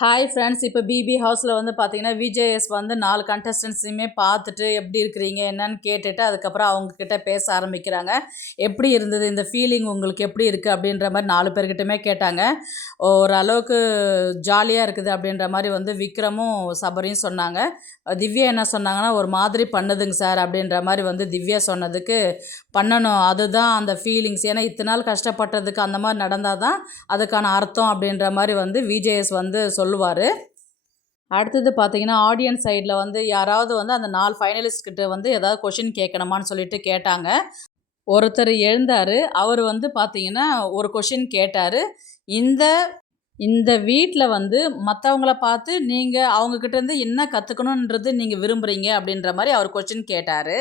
Hi friends, இப்போ BP ஹவுஸில் வந்து பார்த்தீங்கன்னா விஜேஎஸ் வந்து 4 கண்டஸ்டன்ஸையுமே பார்த்துட்டு எப்படி இருக்கிறீங்க என்னன்னு கேட்டுட்டு அதுக்கப்புறம் அவங்கக்கிட்ட பேச ஆரம்பிக்கிறாங்க. எப்படி இருந்தது இந்த ஃபீலிங், உங்களுக்கு எப்படி இருக்குது அப்படின்ற மாதிரி 4 பேர்கிட்டயுமே கேட்டாங்க. ஓரளவுக்கு ஜாலியாக இருக்குது அப்படின்ற மாதிரி வந்து விக்ரமும் சபரியும் சொன்னாங்க. திவ்யா என்ன சொன்னாங்கன்னா, ஒரு மாதிரி பண்ணுதுங்க சார் அப்படின்ற மாதிரி வந்து திவ்யா சொன்னதுக்கு, பண்ணணும் அதுதான் அந்த ஃபீலிங்ஸ், ஏன்னா இத்தனை நாள் கஷ்டப்பட்டதுக்கு அந்த மாதிரி நடந்தால் தான் அதுக்கான அர்த்தம் அப்படின்ற மாதிரி வந்து விஜேஎஸ் வந்து சொல்லுவார். அடுத்தது பார்த்தீங்கன்னா ஆடியன்ஸ் சைடில் வந்து யாராவது வந்து அந்த 4 ஃபைனலிஸ்ட் கிட்ட வந்து ஏதாவது கொஷின் கேட்கணுமான்னு சொல்லிட்டு கேட்டாங்க. ஒருத்தர் எழுந்தார். அவர் வந்து பார்த்தீங்கன்னா ஒரு கொஷின் கேட்டார். இந்த இந்த வீட்டில் வந்து மற்றவங்கள பார்த்து நீங்கள் அவங்கக்கிட்டேருந்து என்ன கற்றுக்கணுன்றது நீங்கள் விரும்புகிறீங்க அப்படின்ற மாதிரி அவர் கொஷின் கேட்டார்.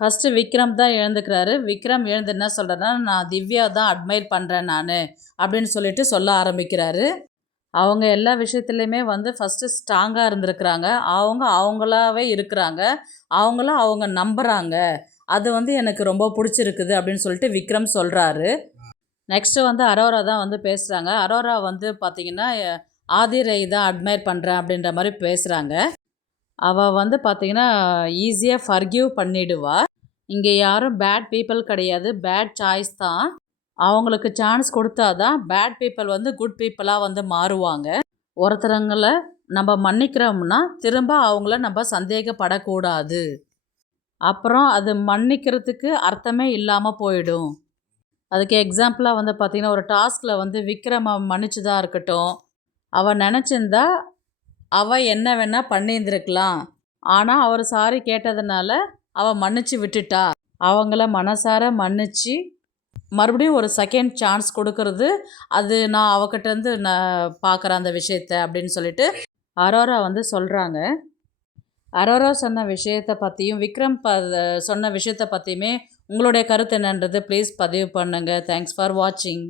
ஃபஸ்ட்டு விக்ரம் தான் எழுந்துக்கிறாரு. விக்ரம் எழுந்து என்ன சொல்கிறேன்னா, நான் திவ்யா தான் அட்மையர் பண்ணுறேன் நான் அப்படின்னு சொல்லிட்டு சொல்ல ஆரம்பிக்கிறாரு. அவங்க எல்லா விஷயத்துலையுமே வந்து ஃபஸ்ட்டு ஸ்ட்ராங்காக இருந்திருக்கிறாங்க. அவங்களாவே இருக்கிறாங்க. அவங்க நம்புகிறாங்க. அது வந்து எனக்கு ரொம்ப பிடிச்சிருக்குது அப்படின்னு சொல்லிட்டு விக்ரம் சொல்கிறாரு. நெக்ஸ்ட்டு வந்து அரோரா தான் வந்து பேசுகிறாங்க. அரோரா வந்து பார்த்திங்கன்னா ஆதிரை தான் அட்மையர் பண்ணுறேன் அப்படின்ற மாதிரி பேசுகிறாங்க. அவள் வந்து பார்த்திங்கன்னா ஈஸியாக ஃபர்கிவ் பண்ணிடுவா. இங்கே யாரும் பேட் பீப்புள் கிடையாது, பேட் சாய்ஸ் தான். அவங்களுக்கு சான்ஸ் கொடுத்தா தான் பேட் பீப்புள் வந்து குட் பீப்புளாக வந்து மாறுவாங்க. ஒருத்தரங்களை நம்ம மன்னிக்கிறோம்னா திரும்ப அவங்கள நம்ம சந்தேகப்படக்கூடாது. அப்புறம் அது மன்னிக்கிறதுக்கு அர்த்தமே இல்லாமல் போயிடும். அதுக்கு எக்ஸாம்பிளாக வந்து பார்த்திங்கன்னா ஒரு டாஸ்கில் வந்து விக்ரம மன்னிச்சதாக இருக்கட்டும், அவள் நினச்சிருந்தா அவள் என்ன வேணால் பண்ணியிருந்துருக்கலாம். ஆனால் அவர் சாரி கேட்டதுனால அவள் மன்னிச்சு விட்டுட்டா. அவங்கள மனசார மன்னிச்சு மறுபடியும் ஒரு செகண்ட் சான்ஸ் கொடுக்கறது, அது நான் அவகிட்டேருந்து நான் பார்க்குறேன் அந்த விஷயத்தை அப்படின்னு சொல்லிட்டு அரோரா வந்து சொல்கிறாங்க. அரோரா சொன்ன விஷயத்தை பற்றியும் விக்ரம் சொன்ன விஷயத்தை பற்றியுமே உங்களுடைய கருத்து என்னன்றது ப்ளீஸ் பதிவு பண்ணுங்கள். தேங்க்ஸ் ஃபார் வாட்சிங்.